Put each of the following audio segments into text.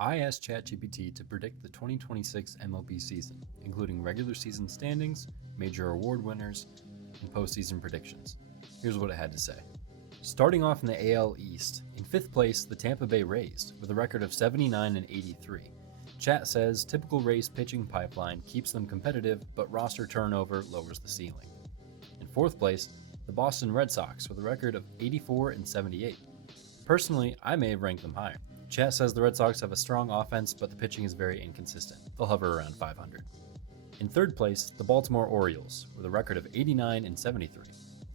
I asked ChatGPT to predict the 2026 MLB season, including regular season standings, major award winners, and postseason predictions. Here's what it had to say. Starting off in the AL East, in 5th place, the Tampa Bay Rays, with a record of 79 and 83. Chat says typical Rays pitching pipeline keeps them competitive, but roster turnover lowers the ceiling. In 4th place, the Boston Red Sox, with a record of 84 and 78. Personally, I may have ranked them higher. Chat says the Red Sox have a strong offense, but the pitching is very inconsistent. They'll hover around 500. In 3rd place, the Baltimore Orioles, with a record of 89 and 73.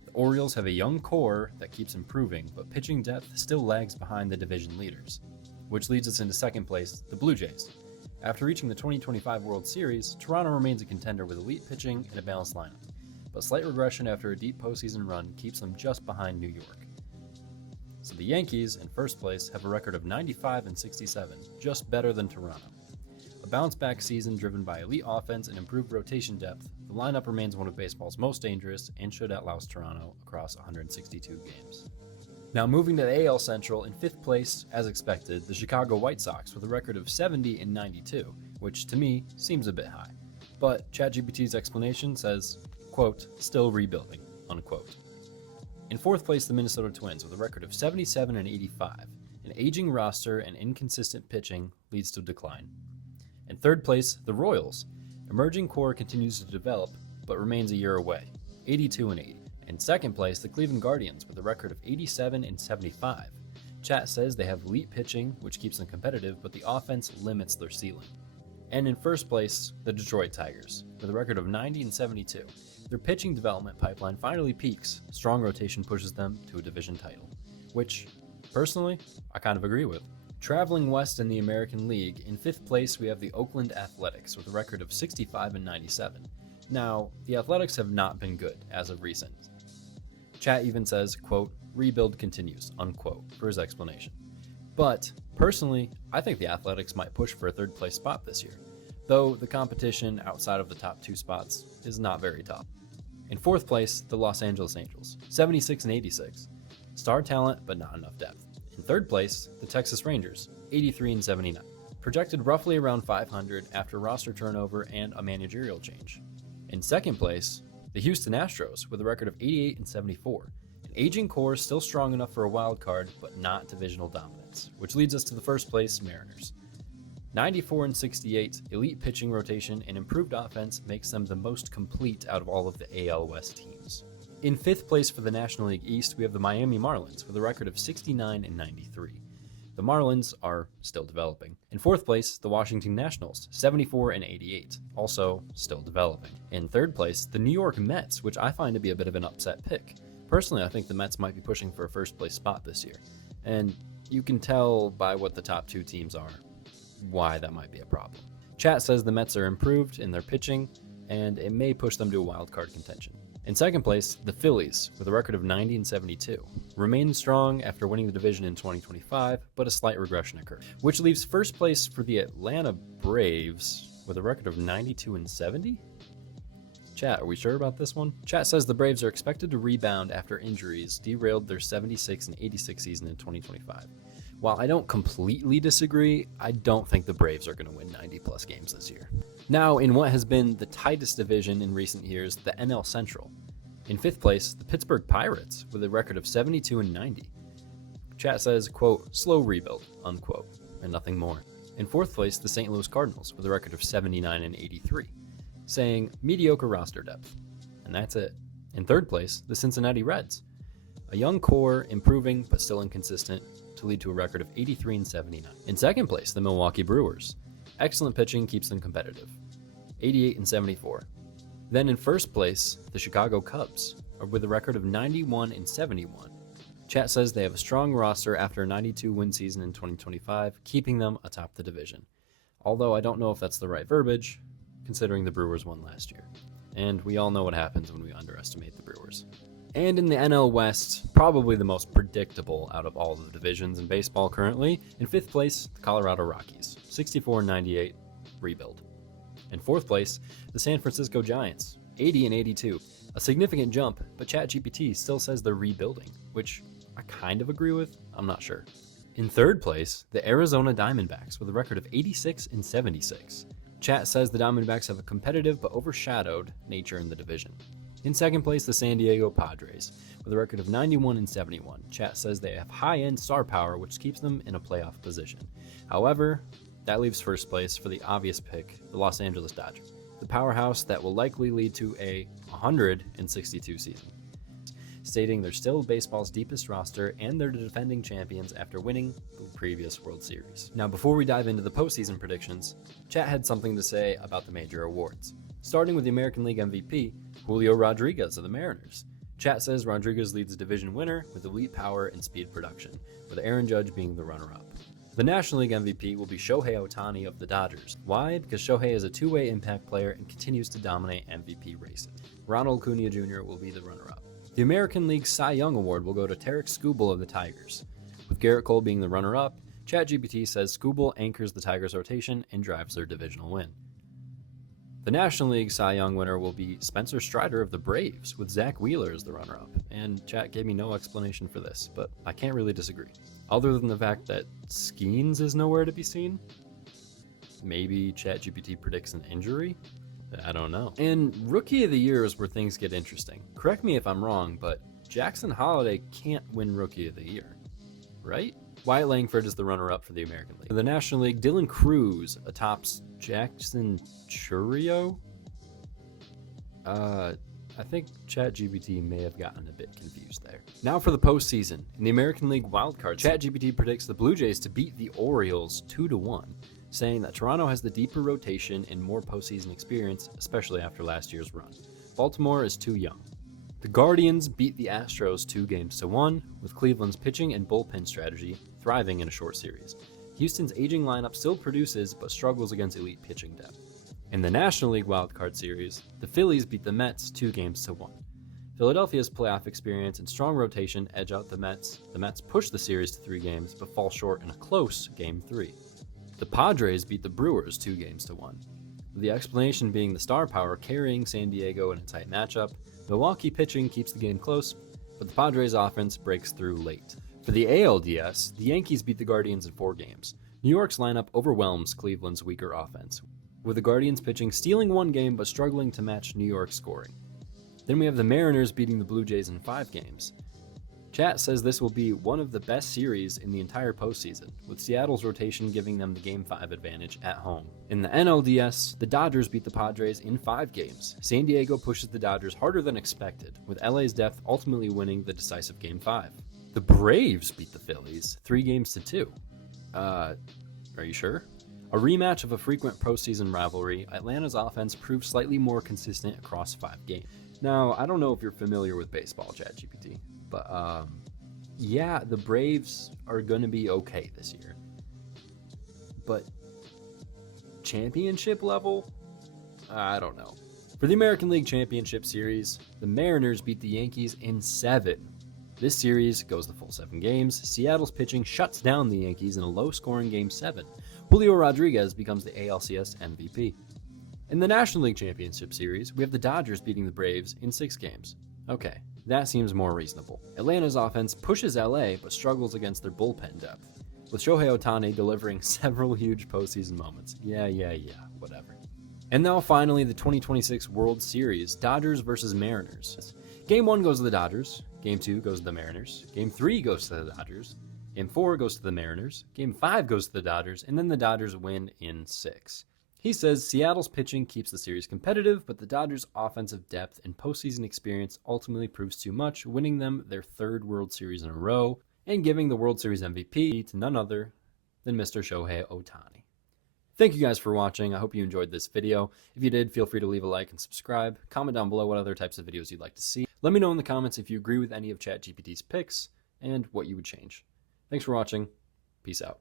The Orioles have a young core that keeps improving, but pitching depth still lags behind the division leaders. Which leads us into 2nd place, the Blue Jays. After reaching the 2025 World Series, Toronto remains a contender with elite pitching and a balanced lineup, but slight regression after a deep postseason run keeps them just behind New York. So the Yankees, in 1st place, have a record of 95 and 67, just better than Toronto. A bounce-back season driven by elite offense and improved rotation depth, the lineup remains one of baseball's most dangerous and should outlast Toronto across 162 games. Now moving to the AL Central, in 5th place, as expected, the Chicago White Sox with a record of 70 and 92, which to me seems a bit high. But ChatGPT's explanation says, quote, still rebuilding, unquote. In 4th place, the Minnesota Twins with a record of 77 and 85. An aging roster and inconsistent pitching leads to decline. In 3rd place, the Royals. Emerging core continues to develop, but remains a year away, 82 and 80. In 2nd place, the Cleveland Guardians with a record of 87 and 75. Chat says they have elite pitching, which keeps them competitive, but the offense limits their ceiling. And in 1st place, the Detroit Tigers with a record of 90 and 72. Their pitching development pipeline finally peaks. Strong rotation pushes them to a division title, which, personally, I kind of agree with. Traveling west in the American League, in 5th place we have the Oakland Athletics with a record of 65 and 97. Now, the Athletics have not been good as of recent. Chat even says, quote, rebuild continues, unquote, for his explanation. But, personally, I think the Athletics might push for a 3rd place spot this year, though the competition outside of the top 2 spots is not very tough. In 4th place, the Los Angeles Angels, 76 and 86. Star talent, but not enough depth. In 3rd place, the Texas Rangers, 83 and 79. Projected roughly around 500 after roster turnover and a managerial change. In 2nd place, the Houston Astros, with a record of 88 and 74. An aging core still strong enough for a wild card, but not divisional dominance, which leads us to the 1st place Mariners. 94 and 68, elite pitching rotation and improved offense makes them the most complete out of all of the AL West teams. In 5th place for the National League East, we have the Miami Marlins with a record of 69 and 93. The Marlins are still developing. In 4th place, the Washington Nationals, 74 and 88, also still developing. In 3rd place, the New York Mets, which I find to be a bit of an upset pick. Personally, I think the Mets might be pushing for a 1st place spot this year, and you can tell by what the top 2 teams are why that might be a problem. Chat says the Mets are improved in their pitching, and it may push them to a wild card contention. In 2nd place, the Phillies, with a record of 90 and 72, remain strong after winning the division in 2025, but a slight regression occurred, which leaves 1st place for the Atlanta Braves with a record of 92 and 70. Chat, are we sure about this one? Chat says the Braves are expected to rebound after injuries derailed their 76 and 86 season in 2025. While I don't completely disagree, I don't think the Braves are going to win 90-plus games this year. Now, in what has been the tightest division in recent years, the NL Central. In 5th place, the Pittsburgh Pirates, with a record of 72 and 90. Chat says, quote, slow rebuild, unquote, and nothing more. In 4th place, the St. Louis Cardinals, with a record of 79 and 83, saying mediocre roster depth. And that's it. In 3rd place, the Cincinnati Reds. A young core, improving but still inconsistent, to lead to a record of 83 and 79. In 2nd place, the Milwaukee Brewers. Excellent pitching keeps them competitive, 88 and 74. Then in 1st place, the Chicago Cubs, with a record of 91 and 71. Chat says they have a strong roster after a 92-win season in 2025, keeping them atop the division. Although I don't know if that's the right verbiage, considering the Brewers won last year. And we all know what happens when we underestimate the Brewers. And in the NL West, probably the most predictable out of all the divisions in baseball currently, in 5th place, the Colorado Rockies, 64 and 98, rebuild. In 4th place, the San Francisco Giants, 80 and 82, a significant jump, but ChatGPT still says they're rebuilding, which I kind of agree with, I'm not sure. In third place, the Arizona Diamondbacks with a record of 86-76. Chat says the Diamondbacks have a competitive but overshadowed nature in the division. In second place, the San Diego Padres with a record of 91-71. Chat says they have high-end star power, which keeps them in a playoff position. However, that leaves first place for the obvious pick, the Los Angeles Dodgers, the powerhouse that will likely lead to a 162 season, stating they're still baseball's deepest roster and they're the defending champions after winning the previous World Series. Now, before we dive into the postseason predictions, Chat had something to say about the major awards. Starting with the American League MVP, Julio Rodriguez of the Mariners. Chat says Rodriguez leads the division winner with elite power and speed production, with Aaron Judge being the runner-up. The National League MVP will be Shohei Ohtani of the Dodgers. Why? Because Shohei is a two-way impact player and continues to dominate MVP races. Ronald Acuna Jr. will be the runner-up. The American League Cy Young Award will go to Tarek Skubal of the Tigers. With Garrett Cole being the runner-up, ChatGPT says Skubal anchors the Tigers' rotation and drives their divisional win. The National League Cy Young winner will be Spencer Strider of the Braves, with Zach Wheeler as the runner-up. And Chat gave me no explanation for this, but I can't really disagree. Other than the fact that Skeens is nowhere to be seen? Maybe ChatGPT predicts an injury? I don't know. And Rookie of the Year is where things get interesting. Correct me if I'm wrong, but Jackson Holliday can't win Rookie of the Year, right? Wyatt Langford is the runner-up for the American League. For the National League, Dylan Cruz attops Jackson Chourio? I think ChatGPT may have gotten a bit confused there. Now for the postseason. In the American League wildcard, ChatGPT predicts the Blue Jays to beat the Orioles 2-1, saying that Toronto has the deeper rotation and more postseason experience, especially after last year's run. Baltimore is too young. The Guardians beat the Astros 2-1, with Cleveland's pitching and bullpen strategy thriving in a short series. Houston's aging lineup still produces, but struggles against elite pitching depth. In the National League wildcard series, the Phillies beat the Mets 2-1. Philadelphia's playoff experience and strong rotation edge out the Mets. The Mets push the series to 3 games, but fall short in a close Game 3. The Padres beat the Brewers 2-1, with the explanation being the star power carrying San Diego in a tight matchup. Milwaukee pitching keeps the game close, but the Padres offense breaks through late. For the ALDS, the Yankees beat the Guardians in 4 games. New York's lineup overwhelms Cleveland's weaker offense, with the Guardians pitching stealing 1 game but struggling to match New York's scoring. Then we have the Mariners beating the Blue Jays in 5 games. Chat says this will be one of the best series in the entire postseason, with Seattle's rotation giving them the Game 5 advantage at home. In the NLDS, the Dodgers beat the Padres in 5 games. San Diego pushes the Dodgers harder than expected, with LA's depth ultimately winning the decisive Game 5. The Braves beat the Phillies 3-2. Are you sure? A rematch of a frequent postseason rivalry, Atlanta's offense proved slightly more consistent across 5 games. Now, I don't know if you're familiar with baseball, ChatGPT, but yeah, the Braves are going to be okay this year. But championship level? I don't know. For the American League Championship Series, the Mariners beat the Yankees in 7. This series goes the full 7 games. Seattle's pitching shuts down the Yankees in a low-scoring Game 7. Julio Rodriguez becomes the ALCS MVP. In the National League Championship Series, we have the Dodgers beating the Braves in 6 games. Okay, that seems more reasonable. Atlanta's offense pushes LA, but struggles against their bullpen depth, with Shohei Ohtani delivering several huge postseason moments. Yeah, whatever. And now finally, the 2026 World Series, Dodgers versus Mariners. Game 1 goes to the Dodgers, Game 2 goes to the Mariners, Game 3 goes to the Dodgers, Game 4 goes to the Mariners, Game 5 goes to the Dodgers, and then the Dodgers win in 6. He says Seattle's pitching keeps the series competitive, but the Dodgers' offensive depth and postseason experience ultimately proves too much, winning them their 3rd World Series in a row and giving the World Series MVP to none other than Mr. Shohei Ohtani. Thank you guys for watching. I hope you enjoyed this video. If you did, feel free to leave a like and subscribe. Comment down below what other types of videos you'd like to see. Let me know in the comments if you agree with any of ChatGPT's picks and what you would change. Thanks for watching. Peace out.